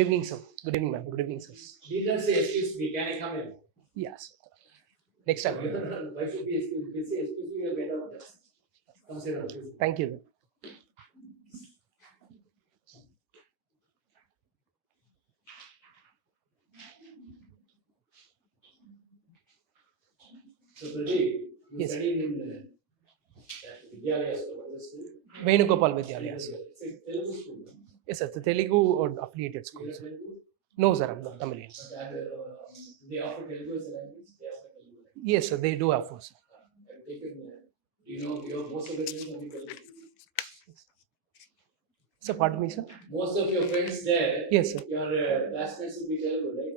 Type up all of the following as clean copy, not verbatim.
Good evening, sir. Good evening, ma'am. Good evening, sir. He doesn't say excuse me, can I come in? Yes. Next time. Why should be excuse me? Say excuse me, you get out. Come sit down, please. Thank you. So Pradeep, you Yes. studied in Vidyalaya school. What is the school? Venugopal Vidyalaya, sir. It's a Telugu school. No? Yes, sir. The Telugu or affiliated school, You are sir. Telugu? No, sir. I'm not Tamilian. But they offer Telugu as a language. They offer Telugu language. Yes, sir. They do have four, sir. I've taken. You most of the friends will be Telugu. Sir, pardon me, sir. Most of your friends there. Yes, sir. Your classmates will be Telugu, right?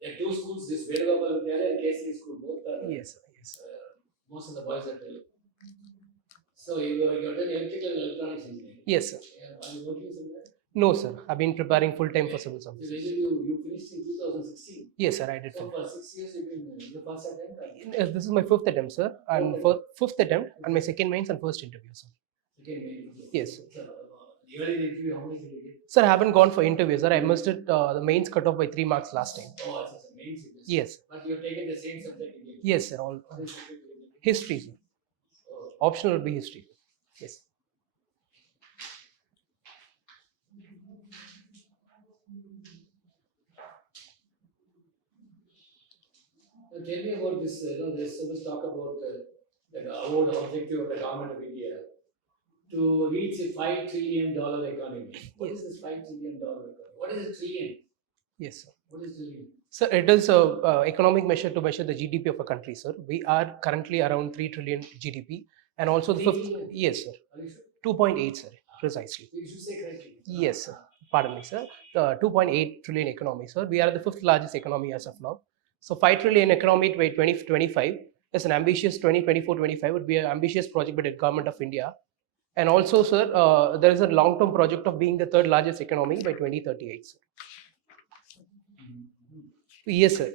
There are two schools. This Venugopal Vidyalaya and KC school. Both are. Yes, sir. Yes, sir. Most of the boys are Telugu. So you're doing electrical and electronics engineering. Yes, sir. Are you working somewhere? No, sir. I've been preparing full time for civil So service. you finished in 2016. Yes, sir. I did. So for 6 years you've been in the first attempt. Yes, this is my fifth attempt, sir. And fifth attempt and my second mains and first interview, sir. Second main. Yes, sir. So, early interview, how many did you get? Sir, I haven't gone for interviews, sir. I missed it. The mains cut off by 3 marks last time. Oh, it's a main series. Yes. But you've taken the same subject again. Yes, sir. All What is subject you taken? history, sir. Oh, Optional would be history. Yes. now tell me about this. There's so much talk about the award objective of the government of India to reach a $5 trillion economy. What is this $5 trillion economy? What is a trillion? Yes, sir. What is trillion? Sir, it is a economic measure to measure the GDP of a country, sir. We are currently around 3 trillion GDP, and also the 3 fifth. trillion? Yes, sir. Are you sure? 2.8, sir. Precisely. You should say correctly. Yes, sir. Pardon me, sir. The 2.8 trillion economy, sir. We are the fifth largest economy as of now. So 5 trillion economy by 2025 is an ambitious 2024-25 would be an ambitious project by the government of India. And also, sir, there is a long-term project of being the third largest economy by 2038, sir. Yes, sir.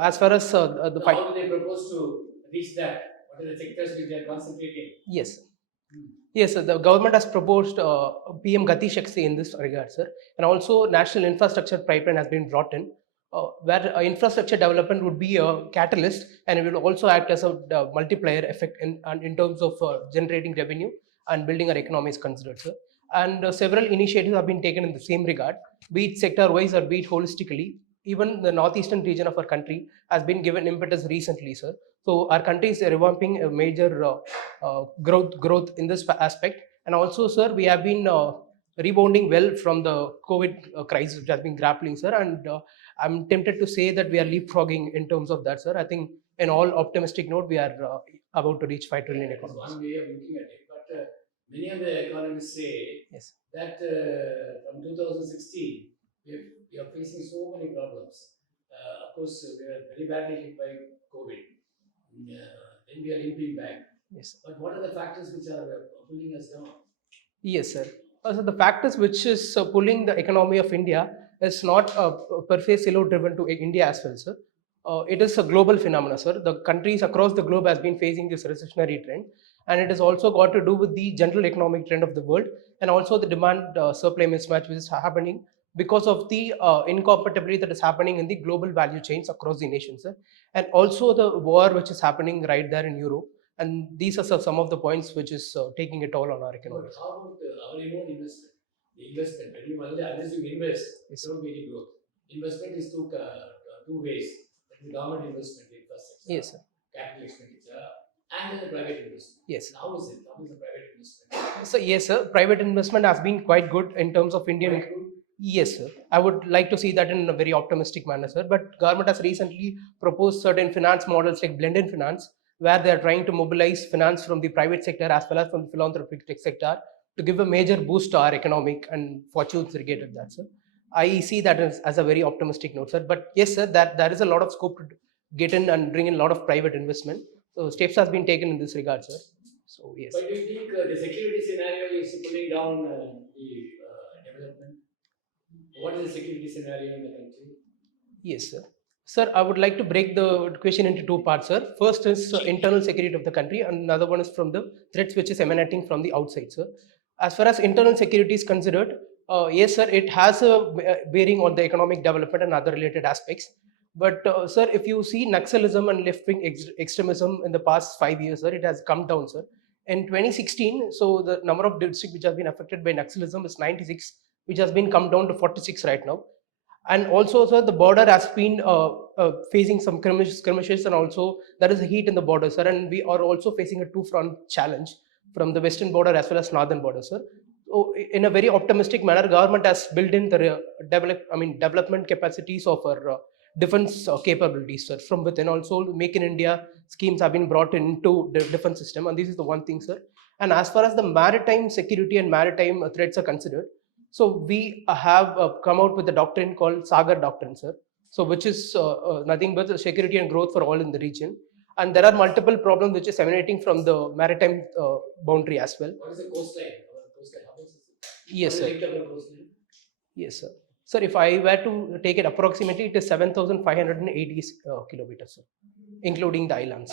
As far as the So fight. how do they propose to reach that? What are the sectors which they are concentrating? Yes. Yes, sir. The government has proposed PM Gati Shakti in this regard, sir. And also National Infrastructure Pipeline has been brought in, where infrastructure development would be a catalyst, and it will also act as a multiplier effect in terms of generating revenue and building our economy is considered, sir. And several initiatives have been taken in the same regard, be it sector-wise or be it holistically. Even the northeastern region of our country has been given impetus recently, sir. So our country is revamping a major growth in this aspect. And also, sir, we have been rebounding well from the COVID crisis which has been grappling, sir. And I'm tempted to say that we are leapfrogging in terms of that, sir. I think in all optimistic note, we are about to reach 5 trillion That's economy. one way of looking at it. But many of the economists say Yes. that from 2016, we are facing so many problems. Of course, we are very badly hit by COVID. Then we are limping back. Yes. But what are the factors which are pulling us down? Yes, sir. So the factors which is pulling the economy of India is not per se silo-driven to India as well, sir. It is a global phenomenon, sir. The countries across the globe has been facing this recessionary trend, and it has also got to do with the general economic trend of the world, and also the demand supply mismatch which is happening because of the incompatibility that is happening in the global value chains across the nations, sir. And also the war which is happening right there in Europe. And these are some of the points which is taking a toll on our economy. But how about our own investment? The investment, unless you invest, there won't be any growth. Investment is two ways. The government investment in infrastructure, Yes, sir. capital expenditure, and the private investment. Yes. How is it? How is the private investment? So yes, sir. Private investment has been quite good in terms of Indian. Quite good. Yes, sir. I would like to see that in a very optimistic manner, sir. But government has recently proposed certain finance models like blended finance, where they are trying to mobilize finance from the private sector as well as from the philanthropic sector to give a major boost to our economic and fortunes related that, sir. I see that as a very optimistic note, sir. But yes, sir, that there is a lot of scope to get in and bring in a lot of private investment. So steps has been taken in this regard, sir. So yes. But do you think the security scenario is pulling down the development? What is the security scenario in the country? Yes, sir. Sir, I would like to break the question into two parts, sir. First is internal security of the country, and another one is from the threats which is emanating from the outside, sir. As far as internal security is considered, Yes, sir, it has a bearing on the economic development and other related aspects. But, sir, if you see Naxalism and left-wing extremism in the past 5 years, sir, it has come down, sir. In 2016, so the number of districts which have been affected by Naxalism is 96, which has been come down to 46 right now. And also, sir, the border has been facing some skirmishes, and also there is a heat in the border, sir. And we are also facing a two-front challenge from the western border as well as northern border, sir. So, in a very optimistic manner, government has built in the development capacities of our defense capabilities, sir, from within. Also, Make in India schemes have been brought into the defense system, and this is the one thing, sir. And as far as the maritime security and maritime threats are considered, so we have come out with a doctrine called Sagar Doctrine, sir. So which is nothing but the security and growth for all in the region. And there are multiple problems which is emanating from the maritime boundary as well. What is the coastline? Our coastline, how much is it? Yes, What sir. is the height of our coastline? Yes, sir. Sir, if I were to take it approximately, it is 7,580 kilometers, sir, including the islands.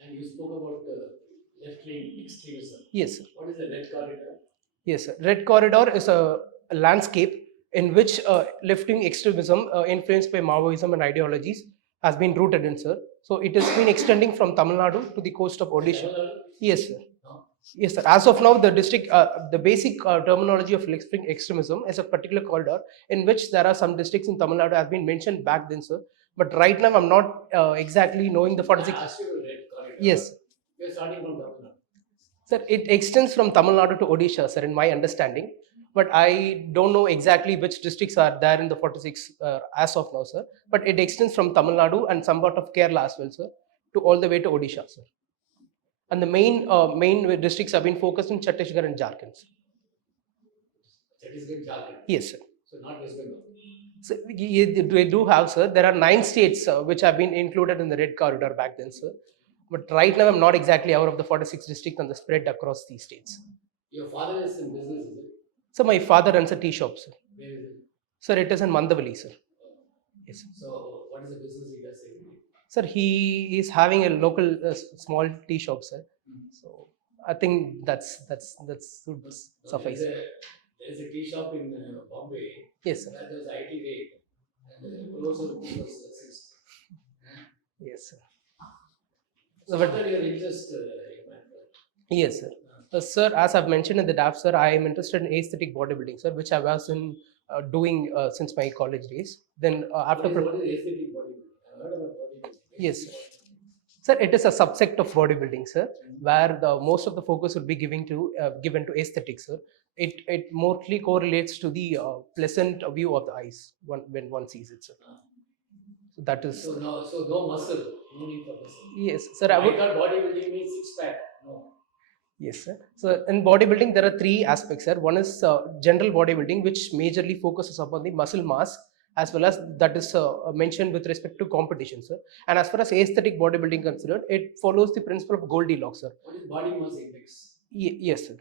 And you spoke about left-wing extremism. Yes, sir. What is the red corridor? Yes, sir. Red corridor is a landscape in which left-wing extremism influenced by Maoism and ideologies has been rooted in, sir. So it has been extending from Tamil Nadu to the coast of Odisha. Tamil Nadu? Yes, sir. No. Yes, sir. As of now, the district, the basic terminology of left-wing extremism is a particular corridor in which there are some districts in Tamil Nadu has been mentioned back then, sir. But right now, I'm not exactly knowing the I 46. asked you red corridor. Yes, sir. We are starting from Tamil Nadu. Sir, it extends from Tamil Nadu to Odisha, sir, in my understanding. But I don't know exactly which districts are there in the 46 as of now, sir. But it extends from Tamil Nadu and some part of Kerala as well, sir, to all the way to Odisha, sir. And the main districts have been focused in Chhattisgarh and Jharkhand, sir. Chhattisgarh, Jharkhand. Yes, sir. So not West Bengal. So we do have, sir. There are 9 states which have been included in the red corridor back then, sir. But right now, I'm not exactly aware of the 46 districts and the spread across these states. Your father is in business, is it? So my father runs a tea shop, sir. Where is it? Sir, it is in Mandavali, sir. Yes, sir. So what is the business he does every day? Sir, he is having a local small tea shop, sir. So I think that's should suffice. There is a tea shop in Bombay. Yes, sir. Where there was IT raid and closer was seized. Yes, sir. So what are your interests, Yes, sir. Sir, as I've mentioned in the DAF, sir, I am interested in aesthetic bodybuilding, sir, which I was in doing since my college days. Then after What is aesthetic bodybuilding? I've heard about bodybuilding. Yes, sir. Sir, it is a subsect of bodybuilding, sir, where the most of the focus would be given to aesthetics, sir. It mostly correlates to the pleasant view of the eyes when one sees it, sir. So that is. So no muscle, no need for muscle. Yes, sir. I thought bodybuilding means six-pack. No. Yes, sir. So in bodybuilding, there are 3 aspects, sir. One is general bodybuilding, which majorly focuses upon the muscle mass, as well as that is mentioned with respect to competition, sir. And as far as aesthetic bodybuilding considered, it follows the principle of Goldilocks, sir. What is body mass index? Yes, sir.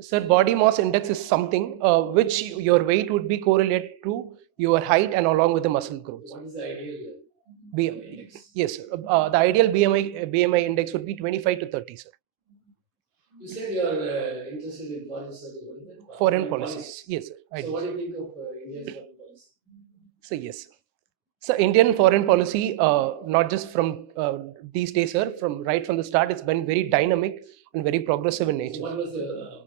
Sir, body mass index is something which your weight would be correlated to your height and along with the muscle growth. What is the ideal BMI index? Yes, sir. The ideal BMI index would be 25 to 30, sir. You said you are interested in foreign studies. What is that? Foreign policies. Yes, sir. So what do you think of India's foreign policy? So yes, sir. So Indian foreign policy, not just from these days, sir, from the start, it's been very dynamic and very progressive in nature. So what was the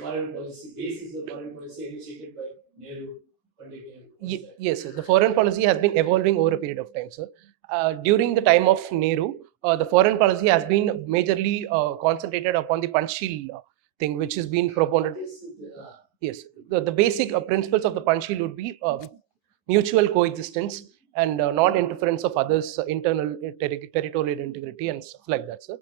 foreign policy, basis of foreign policy initiated by Nehru? Yes, sir. The foreign policy has been evolving over a period of time, sir. During the time of Nehru, the foreign policy has been majorly concentrated upon the Panchsheel thing, which has been proponent. Yes, the basic principles of the Panchsheel would be mutual coexistence and non-interference of others' internal territorial integrity and stuff like that, sir.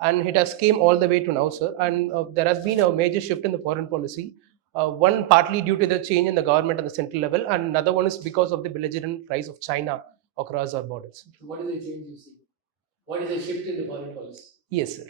And it has came all the way to now, sir. And there has been a major shift in the foreign policy. One partly due to the change in the government at the central level, and another one is because of the belligerent rise of China across our borders. What is the change you see? What is the shift in the foreign policy? Yes, sir.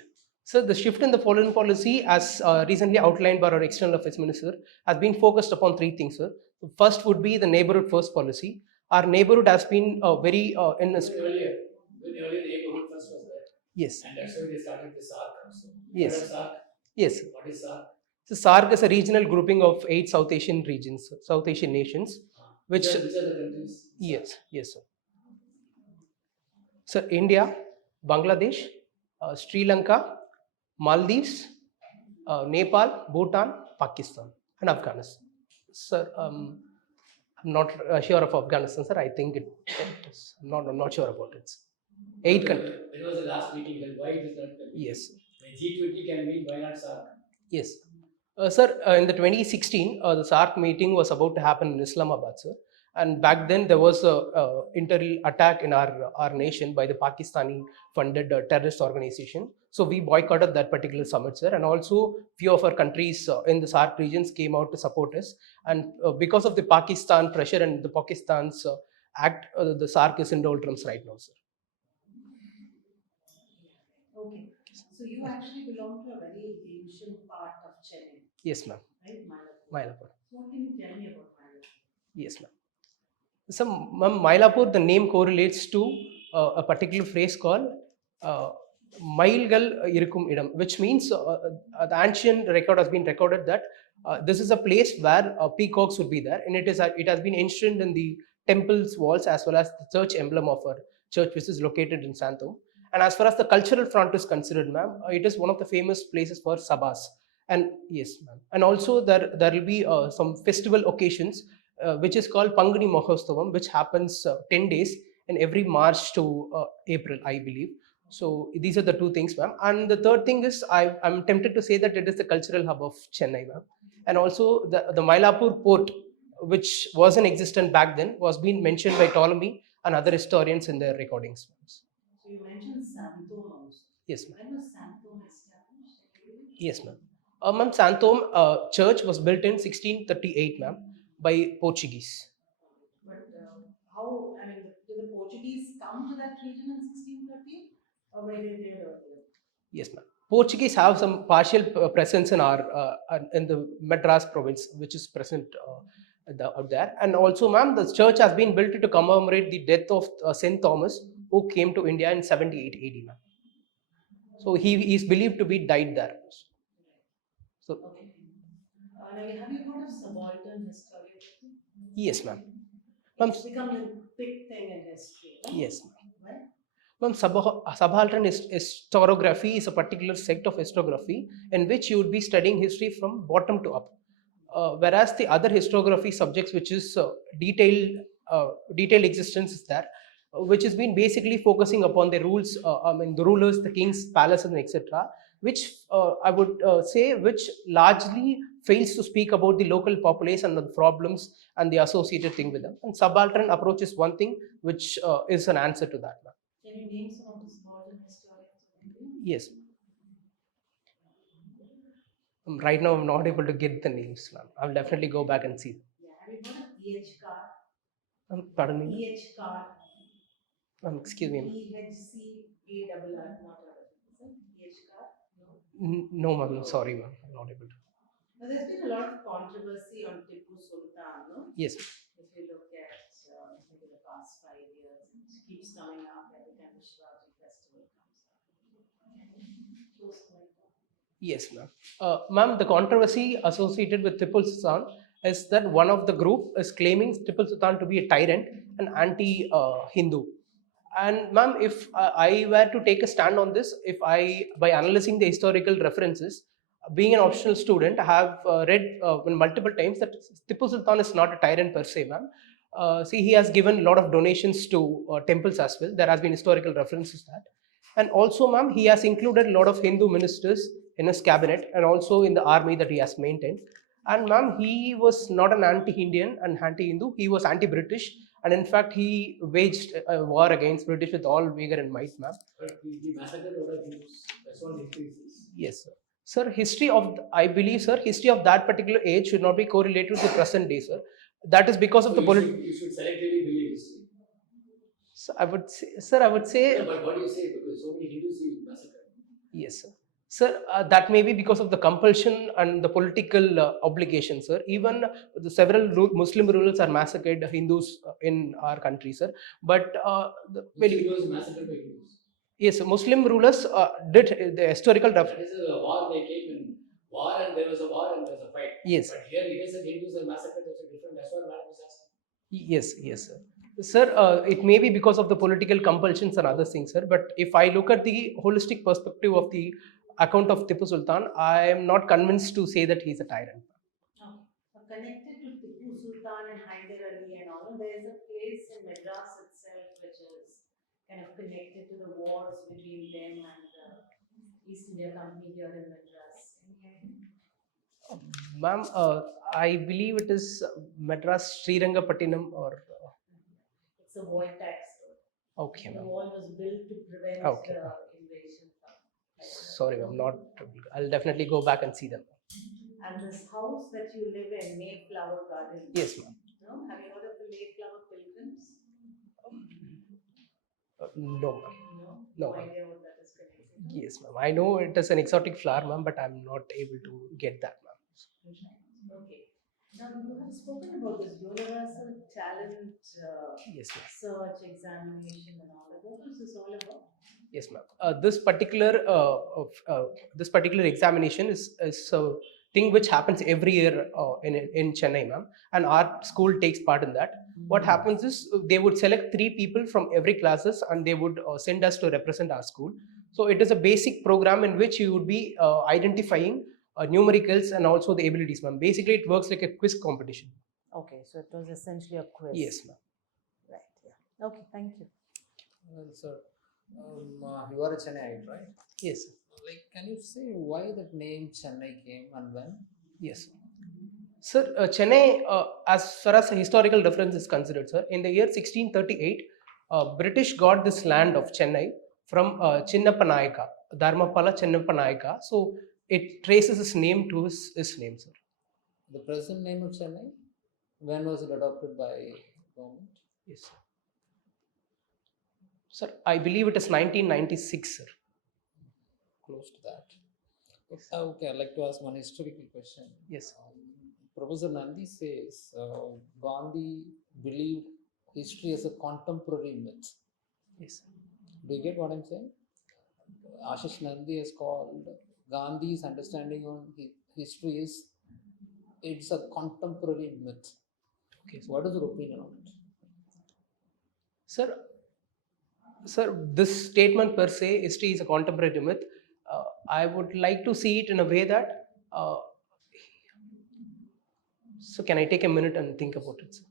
So the shift in the foreign policy, as recently outlined by our external affairs minister, has been focused upon 3 things, sir. First would be the neighborhood first policy. Our neighborhood has been very in a earlier neighborhood first was there. Yes. And that's why they started the SARC also. Yes. SARC? Yes. What is SARC? So SAARC is a regional grouping of 8 South Asian regions, South Asian nations, which Which are the countries? yes, sir. So India, Bangladesh, Sri Lanka, Maldives, Nepal, Bhutan, Pakistan, and Afghanistan. Sir, I'm not sure of Afghanistan, sir. I think it is. I'm not sure about it. 8 countries. When was the last meeting? Then why it is not? Yes. When G20 can meet, why not SARC? Yes. Sir, in the 2016, the SARC meeting was about to happen in Islamabad, sir. And back then, there was a internal attack in our nation by the Pakistani-funded terrorist organization. So we boycotted that particular summit, sir. And also, few of our countries in the SARC regions came out to support us. And because of the Pakistan pressure and the Pakistan's act, the SARC is in doldrums right now, sir. Okay. So you actually belong to a very ancient part of Chennai, Yes, ma'am. right? Mylapore. Mylapore. So what can you tell me about Mylapore? Yes, ma'am. So, ma'am, Mylapore, the name correlates to a particular phrase called Mailgal Irukum Idam, which means the ancient record has been recorded that this is a place where peacocks would be there, and it has been enshrined in the temple's walls as well as the church emblem of our church, which is located in Santhom. And as far as the cultural front is considered, ma'am, it is one of the famous places for sabas. And yes, ma'am. And also there will be some festival occasions which is called Pangani Mahotsavam, which happens 10 days in every March to April, I believe. So these are the two things, ma'am. And the third thing is I'm tempted to say that it is the cultural hub of Chennai, ma'am. And also the Mylapore port, which wasn't existent back then, was being mentioned by Ptolemy and other historians in their recordings. So you mentioned Santhom also. Yes, ma'am. When was Santhom established? Yes, ma'am. Ma'am, Santhom church was built in 1638, ma'am, by Portuguese. But how, I mean, did the Portuguese come to that region in 1630? Or were they there earlier? Yes, ma'am. Portuguese have some partial presence in our in the Madras province, which is present out there. And also, ma'am, the church has been built to commemorate the death of Saint Thomas, who came to India in 78 AD, ma'am. So he is believed to be died there. So Okay. Now, have you heard of subaltern historiography? yes, ma'am. It's become a big thing in history, right? Yes, ma'am. Why? Ma'am, subaltern historiography is a particular sect of historiography in which you would be studying history from bottom to up. Whereas the other historiography subjects, which is detailed existence, is there, which has been basically focusing upon the rules, the rulers, the kings, palaces, and etc. Which I would say, which largely fails to speak about the local population and the problems and the associated thing with them. And subaltern approach is one thing, which is an answer to that. Can you name some of the subaltern historians of India? Yes. Right now, I'm not able to get the names, ma'am. I'll definitely go back and see. Yeah, have you heard of E.H. Carr? Pardon me? E.H. Carr. Excuse me. E-H-C-A-R-R, not heard of it. E.H. Carr? No. No, ma'am. Sorry, ma'am. I'm not able to. Now, there's been a lot of controversy on Tipu Sultan, no? Yes. If you look at maybe the past 5 years, it keeps coming up every time the Shivaji festival comes up. Those like that. Yes, ma'am. Ma'am, the controversy associated with Tipu Sultan is that one of the group is claiming Tipu Sultan to be a tyrant and anti-Hindu. And ma'am, if I were to take a stand on this, by analyzing the historical references, being an optional student, I have read multiple times that Tipu Sultan is not a tyrant per se, ma'am. See, he has given a lot of donations to temples as well. There has been historical references that. And also, ma'am, he has included a lot of Hindu ministers in his cabinet and also in the army that he has maintained. And ma'am, he was not an anti-Indian and anti-Hindu. He was anti-British, and in fact, he waged a war against British with all vigor and might, ma'am. But he massacred a lot of Jews. That's what history says. Yes, sir. Sir, I believe, sir, history of that particular age should not be correlated with the present day, sir. That is because of the political. You should selectively believe history. So I would say, sir, I would say. Yeah, but what do you say? Because so many Hindus he massacred. Yes, sir. Sir, that may be because of the compulsion and the political obligation, sir. Even the several Muslim rulers are massacred Hindus in our country, sir. But Muslim rulers massacred by Hindus. Yes, Muslim rulers did the historical. That is a war they came in. War and and there was a war and there was a fight. Yes. But here it is a Hindus and massacre, that's a different, that's what madam is asking. Yes, sir. Sir, it may be because of the political compulsions and other things, sir. But if I look at the holistic perspective of the account of Tipu Sultan, I am not convinced to say that he's a tyrant. Okay. So connected to Tipu Sultan and Hyder Ali and all, there is a place in Madras itself which is kind of connected to the wars between them and the East India Company here in Madras. Any idea? Ma'am, I believe it is Madras Srirangapattinam or. It's a wall tax. Okay, The ma'am. wall was built to prevent Okay. invasion from. Sorry, ma'am. Not. I'll definitely go back and see them. And this house that you live in, Mayflower Garden. Yes, ma'am. No? Have you heard of the Mayflower Pilgrims? No, ma'am. No. No, No ma'am. idea what that is connected to. Yes, ma'am. I know it is an exotic flower, ma'am, but I'm not able to get that, ma'am. Okay. Now you have spoken about this universal talent Yes, ma'am. search examination and all that. What is this all about? Yes, ma'am. This particular examination is a thing which happens every year in Chennai, ma'am, and our school takes part in that. What happens is they would select 3 people from every classes and they would send us to represent our school. So it is a basic program in which you would be identifying numericals and also the abilities, ma'am. Basically, it works like a quiz competition. Okay, so it was essentially a quiz. Yes, ma'am. Right. Yeah. Okay. Thank you. Well, sir, you are a Chennaiite, right? Yes, sir. Like, can you say why that name Chennai came and when? Yes. Sir, Chennai, as far as historical reference is considered, sir, in the year 1638, British got this land of Chennai from Chinnappa Nayaka, Dharmapala Chinnappa Nayaka. So it traces his name to his name, sir. The present name of Chennai, when was it adopted by government? Yes, sir. Sir, I believe it is 1996, sir. Close to that. Okay, I'd like to ask one historical question. Yes. Professor Nandi says Gandhi believed history as a contemporary myth. Yes, sir. Do you get what I'm saying? Ashish Nandi has called Gandhi's understanding on history is it's a contemporary myth. Okay, So what is your opinion on it? Sir, this statement per se, history is a contemporary myth. I would like to see it in a way that. So, can I take a minute and think about it, sir?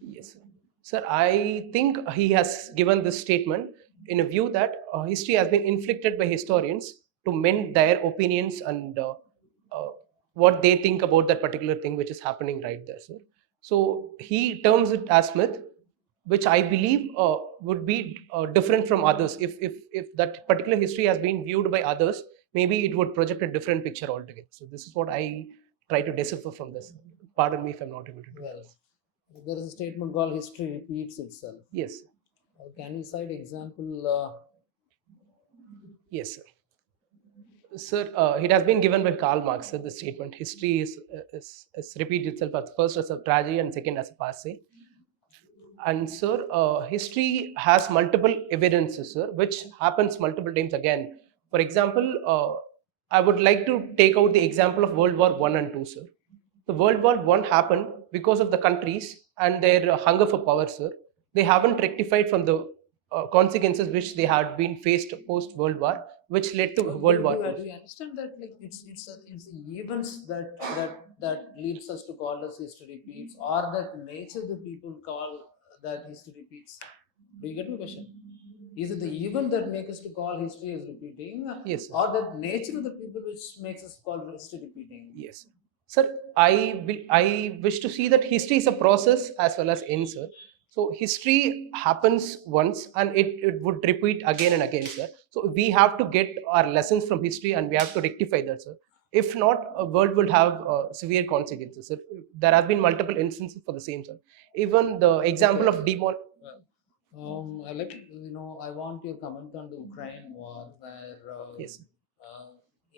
Yes, sir. Sir, I think he has given this statement in a view that history has been inflicted by historians to mend their opinions and what they think about that particular thing which is happening right there, sir. So he terms it as myth, which I believe would be different from others. If that particular history has been viewed by others, maybe it would project a different picture altogether. So this is what I try to decipher from this. Pardon me if I'm not able to do Well, that. there is a statement called history repeats itself. Yes, sir. Can you cite example? Yes, sir. Sir, it has been given by Karl Marx, sir, the statement. History is repeat itself as first as a tragedy and second as a passé. And sir, history has multiple evidences, sir, which happens multiple times again. For example, I would like to take out the example of World War I and II, sir. The World War I happened because of the countries and their hunger for power, sir. They haven't rectified from the consequences which they had been faced post World War, which led to World War Do II. you understand that like it's the events that leads us to call as history repeats, or that nature the people call that history repeats? Do you get my question? Is it the event that makes us to call history as repeating, Yes, sir. or the nature of the people which makes us call history repeating? Yes, sir. I wish to see that history is a process as well as end, sir. So history happens once and it would repeat again and again, sir. So we have to get our lessons from history and we have to rectify that, sir. If not, a world will have severe consequences, sir. There have been multiple instances for the same, sir. Even the example of demon. I like I want your comment on the Ukraine war, where Yes, sir.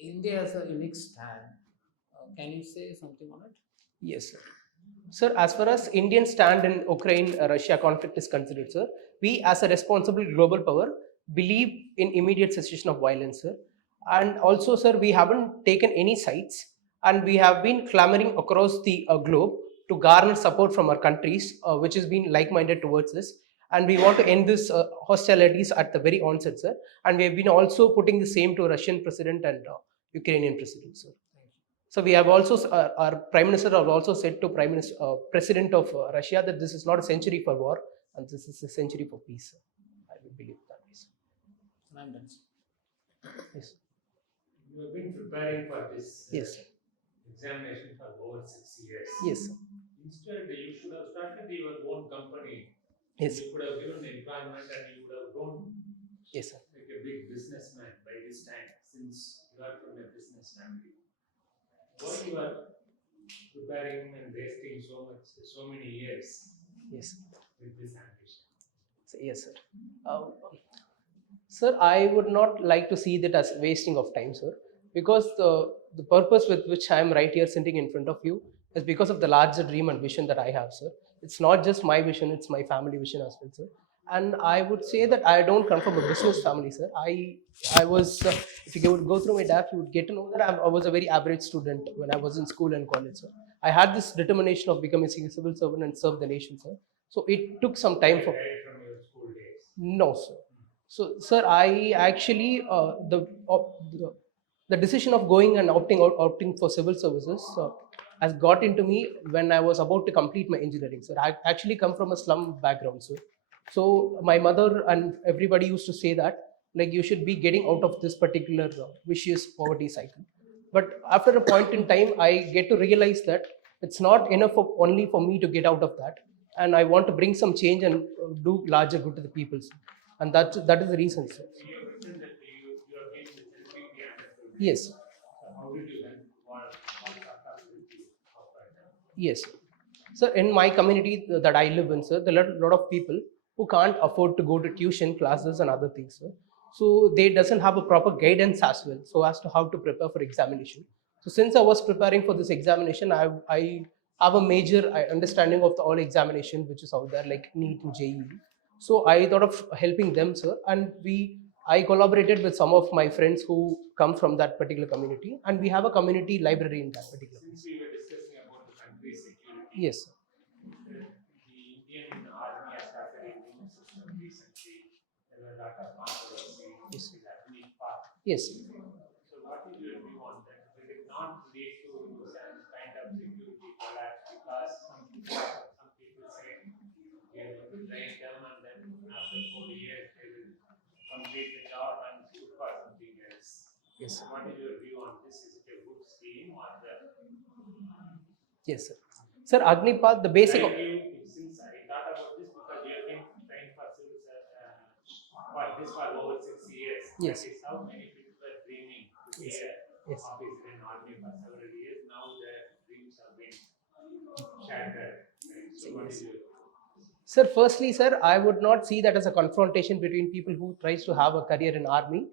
India has a unique stand. Can you say something on it? Yes, sir. Sir, as far as Indian stand in Ukraine Russia conflict is considered, sir, we as a responsible global power, believe in immediate cessation of violence, sir. And also, sir, we haven't taken any sides, and we have been clamoring across the globe to garner support from our countries, which has been like-minded towards this. And we want to end this hostilities at the very onset, sir. And we have been also putting the same to Russian president and Ukrainian president, sir. So we have also, our prime minister have also said to president of Russia that this is not a century for war, and this is a century for peace, sir. I would believe that is. I'm done. Yes. You have been preparing for this Yes. examination for over 6 years. Yes, sir. Instead, you should have started your own company. Yes. You could have given employment and you would have grown Yes, sir. like a big businessman by this time, since you are from a business family. Why you are preparing and wasting so many years Yes. with this ambition? So, yes, sir. Sir, I would not like to see that as wasting of time, sir, because the purpose with which I am right here sitting in front of you is because of the larger dream and vision that I have, sir. It's not just my vision; it's my family vision as well, sir. And I would say that I don't come from a business family, sir. I was, if you would go through my dad, you would get to know that I was a very average student when I was in school and college, sir. I had this determination of becoming a civil servant and serve the nation, sir. So it took some time for. Right from your school days. No, sir. So, sir, I actually the decision of going and opting for civil services has got into me when I was about to complete my engineering. Sir, I actually come from a slum background, sir. So my mother and everybody used to say that like you should be getting out of this particular vicious poverty cycle. But after a point in time, I get to realize that it's not enough only for me to get out of that, and I want to bring some change and do larger good to the people, sir. And that is the reason, sir. You have written that you have been with LPP understood. Yes, So how did you help? What sort of help you offered? yes. So in my community that I live in, sir, there are a lot of people who can't afford to go to tuition classes and other things, sir. So they doesn't have a proper guidance as well, so as to how to prepare for examination. So since I was preparing for this examination, I have a major understanding of the all examination which is out there, like NEET and JEE. So I thought of helping them, sir, and I collaborated with some of my friends who come from that particular community, and we have a community library in that particular. Since we were discussing about the country's security, Yes, sir. the Indian Army has started a new system recently. There were a lot of controversy. Yes. With Agni-Path. Yes. So what is your view on that? Will it not lead to some kind of security collapse? Because some people say we are going to train them and then after 4 years they will complete the job and look for something else. Yes. So what is your view on this? Is it a good scheme or the Yes, sir. Sir, Agnipath, the basic. since I thought about this because you have been trained for civil for this for over 6 years. Yes. That is how many people were dreaming to be Yes. a Yes. officer in army for several years. Now their dreams have been shattered. Right? So what is your Sir, firstly, sir, I would not see that as a confrontation between people who tries to have a career in army,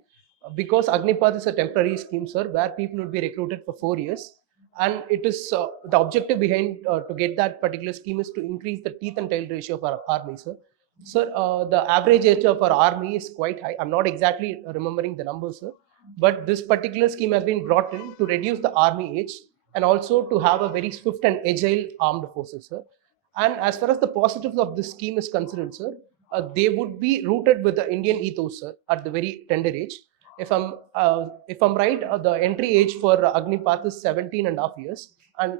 because Agnipath is a temporary scheme, sir, where people would be recruited for 4 years, and it is the objective behind to get that particular scheme is to increase the teeth and tail ratio of our army, sir. Sir, the average age of our army is quite high. I'm not exactly remembering the numbers, sir, but this particular scheme has been brought in to reduce the army age and also to have a very swift and agile armed forces, sir. And as far as the positives of this scheme is concerned, sir, they would be rooted with the Indian ethos, sir, at the very tender age. If I'm right, the entry age for Agnipath is 17 and a half years, and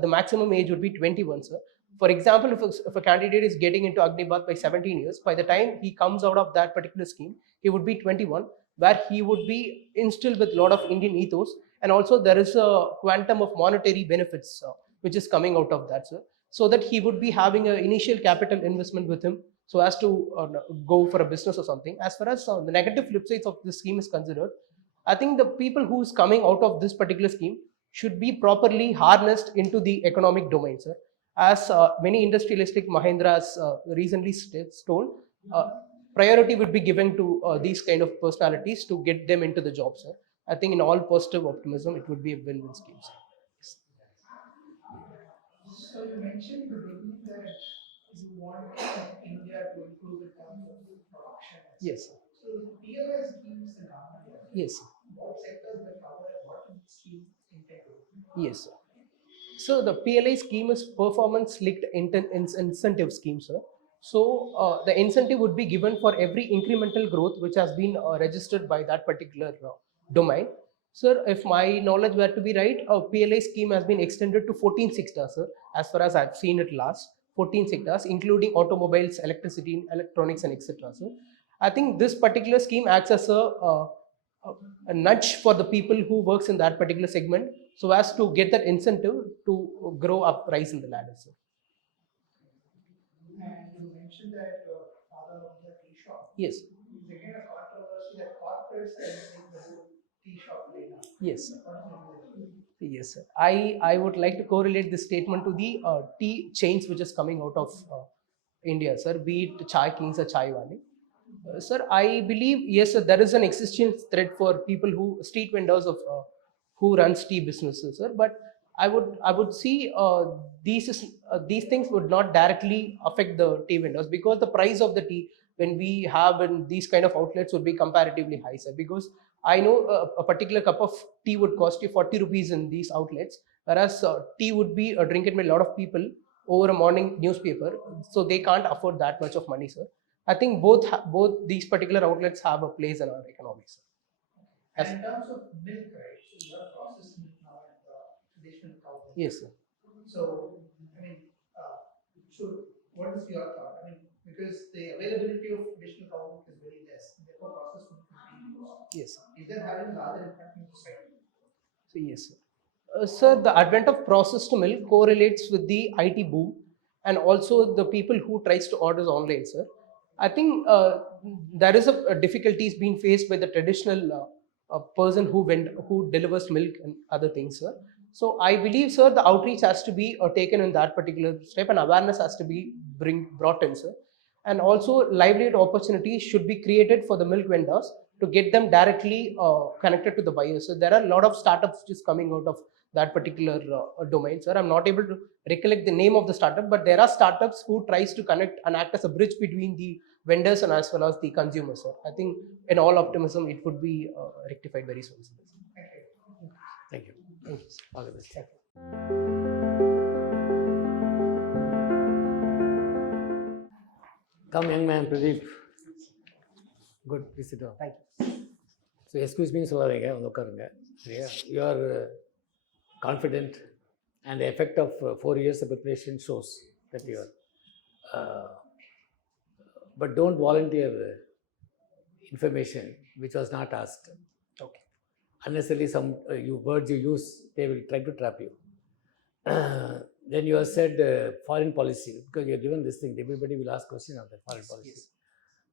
the maximum age would be 21, sir. For example, if a candidate is getting into Agnipath by 17 years, by the time he comes out of that particular scheme, he would be 21, where he would be instilled with a lot of Indian ethos, and also there is a quantum of monetary benefits which is coming out of that, sir, so that he would be having an initial capital investment with him so as to go for a business or something. As far as the negative flip sides of this scheme is considered, I think the people who is coming out of this particular scheme should be properly harnessed into the economic domain, sir. As many industrialistic Mahindras recently told, priority would be given to these kind of personalities to get them into the job, sir. I think in all positive optimism, it would be a win-win scheme, sir. So you mentioned in the beginning that you want India to improve in terms of food production. Yes, sir. So So PLI schemes the government has. Yes. What sectors they cover and what is the scheme intended? Yes, sir. So the PLI scheme is performance linked incentive scheme, sir. So the incentive would be given for every incremental growth which has been registered by that particular domain. Sir, if my knowledge were to be right, a PLI scheme has been extended to 14 sectors, sir, as far as I've seen it last. 14 sectors, including automobiles, electricity, electronics, and etc. Sir, I think this particular scheme acts as a nudge for the people who works in that particular segment so as to get that incentive to grow up, rise in the ladder, sir. And you mentioned that your father owns a tea shop. Yes. It's again a controversy that corporates are entering the whole tea shop arena. Yes, sir. What is your view? Yes, sir. I would like to correlate this statement to the tea chains which is coming out of India, sir, be it Chai Kings or Chai Wali. Sir, I believe, yes, sir, there is an existential threat for people who, street vendors of who runs tea businesses, sir. But I would see these things would not directly affect the tea vendors because the price of the tea when we have in these kind of outlets would be comparatively high, sir. Because I know a particular cup of tea would cost you 40 rupees in these outlets, whereas tea would be drinking by a lot of people over a morning newspaper, so they can't afford that much of money, sir. I think both these particular outlets have a place in our economy, sir. And in terms of milk, right? So you have processed milk now and traditional cow milk. Yes, sir. So, I mean, so what is your thought? I mean, because the availability of traditional cow milk is very less, and therefore processed milk is being used. Yes, sir. Is that having a larger impact in society? So yes, sir. Sir, the advent of processed milk correlates with the IT boom and also the people who tries to order online, sir. I think there is a difficulties being faced by the traditional person who delivers milk and other things, sir. So I believe, sir, the outreach has to be taken in that particular step and awareness has to be brought in, sir. And also livelihood opportunities should be created for the milk vendors to get them directly connected to the buyers. So there are a lot of startups just coming out of that particular domain, sir. I'm not able to recollect the name of the startup, but there are startups who tries to connect and act as a bridge between the vendors and as well as the consumers, sir. I think in all optimism, it would be rectified very soon, sir. Thank you. Thank you. Thank you, sir. All the best. Thank you. Come, young man, Pradeep. Good, please sit down. Thank you. So, excuse me, சொல்லாதீங்க வந்து உட்காருங்க சரியா you are confident and the effect of 4 years of preparation shows that you are but don't volunteer information which was not asked. Okay. Unnecessarily some words you use, they will try to trap you. Then you have said foreign policy, because you are given this thing, everybody will ask question on the foreign policy. Yes.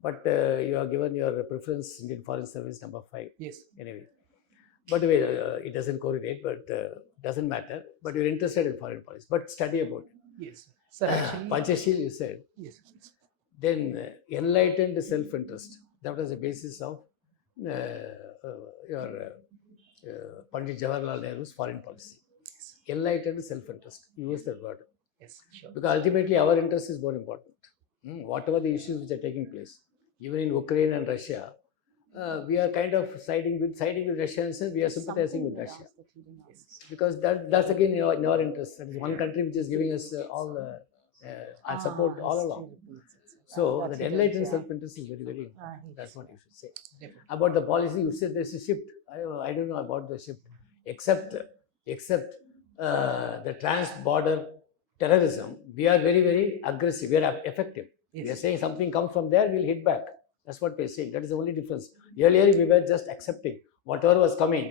But you have given your preference Indian Foreign Service number 5. Yes. Anyway. By the way, it doesn't correlate, but doesn't matter. But you're interested in foreign policy. But study about it. Yes, sir. Sir, actually. Panchashil, you said. Yes. Then enlightened self-interest. That was the basis of your Pandit Jawaharlal Nehru's foreign policy. Enlightened self-interest. Use that word. Yes, sure. Because ultimately our interest is more important. Whatever the issues which are taking place, even in Ukraine and Russia, we are kind of siding with Russians and we are sympathizing with Russia. Because that's again in our interest. That is one country which is giving us all and support all along. So that enlightened self-interest is very, very important. That's what you should say. Definitely. About the policy, you said there's a shift. I don't know about the shift, except the trans-border terrorism. We are very, very aggressive. We are effective. Yes. We are saying something comes from there, we'll hit back. That's what we are saying. That is the only difference. Earlier, we were just accepting whatever was coming.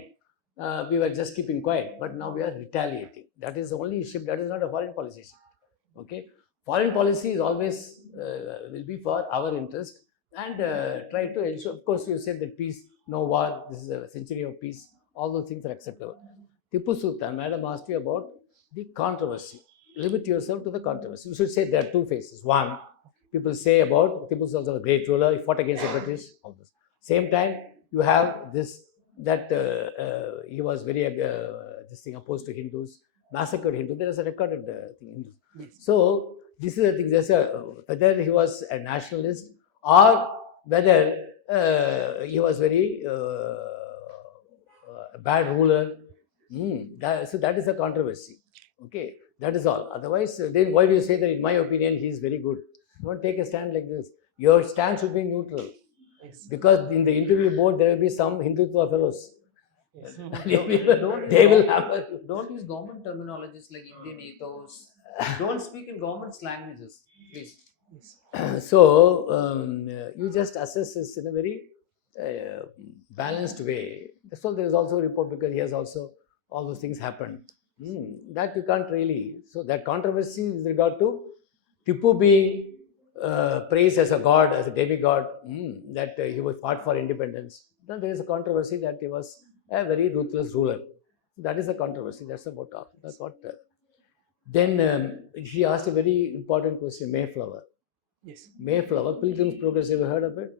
We were just keeping quiet. But now we are retaliating. That is the only shift. That is not a foreign policy shift. Okay. Foreign policy is always will be for our interest and try to ensure. Of course, you said that peace, no war. This is a century of peace. All those things are acceptable. Tipu Sultan, madam asked you about the controversy. Limit yourself to the controversy. You should say there are two phases. One, people say about Tipu Sultan was a great ruler, he fought against the British, all this. Same time, you have this, that he was very, this thing opposed to Hindus, massacred Hindus. There is a recorded thing. Yes. So, this is the thing, whether he was a nationalist or whether he was very bad ruler. So that is a controversy. Okay, that is all. Otherwise, then why do you say that? In my opinion, he is very good. Don't take a stand like this. Your stand should be neutral. Yes. Because in the interview board, there will be some Hindutva fellows. Yes. They will hammer you. Don't use government terminologies like Indian ethos. Don't speak in government's languages, please. So you just assess this in a very balanced way. That's why there is also a report, because he has also all those things happened. That you can't really. So that controversy with regard to Tipu being praised as a god, as a demigod, that he was fought for independence. Then there is a controversy that he was a very ruthless ruler. That is a controversy. That's about all. That's what. Then he asked a very important question. Mayflower. Yes. Mayflower, Pilgrim's Progress. Have you heard of it?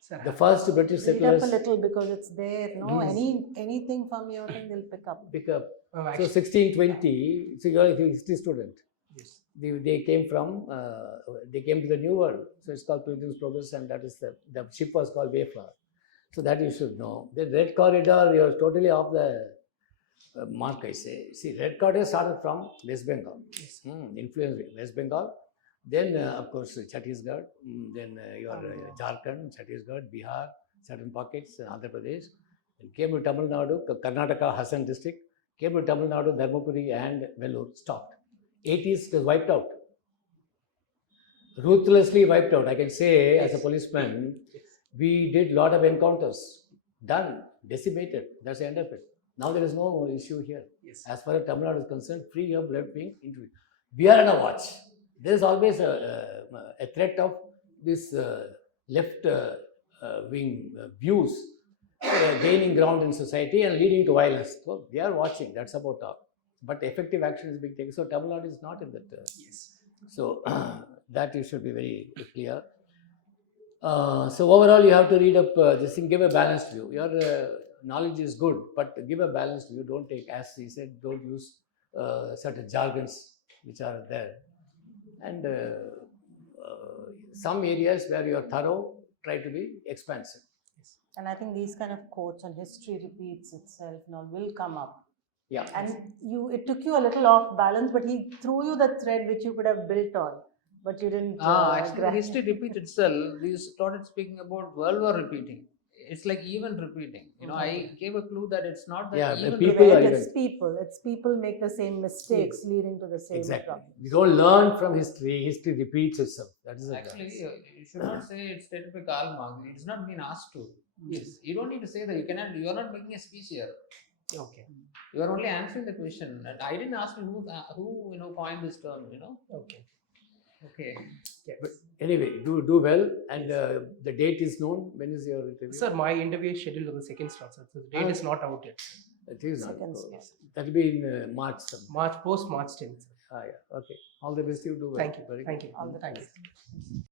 Sir, The first British Read up settlers a little because it's there. No, Yes. anything from your thing they'll pick up. pick up. oh, So actually, 1620. So you are a history student. yes. They came from. They came to the New World. So it's called Pilgrim's Progress, and that is the ship was called Mayflower. So that you should know. The Red Corridor, you are totally off the mark, I say. See, Red Corridor started from West Bengal. Influence West Bengal. Then, of course, Chhattisgarh. Then your Jharkhand, Chhattisgarh, Bihar, certain pockets, Andhra Pradesh. Then came to Tamil Nadu, Karnataka, Hassan district. Came to Tamil Nadu, Dharmapuri, and Vellore. Stopped. 80s was wiped out. Ruthlessly wiped out. I can say, as a policeman, we did lot of encounters. Done. Decimated. That's the end of it. Now there is no issue here. Yes. As far as Tamil Nadu is concerned, free of left wing interview. We are on a watch. There is always a threat of this left wing views gaining ground in society and leading to violence. So they are watching. That's about all. But effective action is being taken. So Tamil Nadu is not in that. Yes. So that you should be very clear. So overall, you have to read up this thing. Give a balanced view. Your knowledge is good, but give a balanced view. Don't take, as he said, don't use certain jargons which are there. And some areas where you are thorough, try to be expansive. And I think these kind of quotes on history repeats itself now will come up. Yeah. And it took you a little off balance, but he threw you the thread which you could have built on, but you didn't. Actually, grasp. history repeats itself. We started speaking about World War repeating. It's like even repeating. I gave a clue that it's not that Yeah, the even people repeating. are It's people. It's people make the same mistakes leading to the same Exactly. problem. You don't learn from history. History repeats itself. That is Actually, you should not say it's stated by Karl Marx. It's not been asked to. Yes, you don't need to say that. You are not making a speech here. Okay. You are only answering the question. And I didn't ask you who coined this term. Okay. Okay. Yes. But anyway, do well. And the date is known. When is your interview? Sir, my interview is scheduled on the second slot, sir. So the date is not out yet. It is not. Second slot. That will be in March. Post March 10th. Sir. Yeah. Okay. All the best. You do well. Thank you. Very Thank good. you. All the Thank best. you.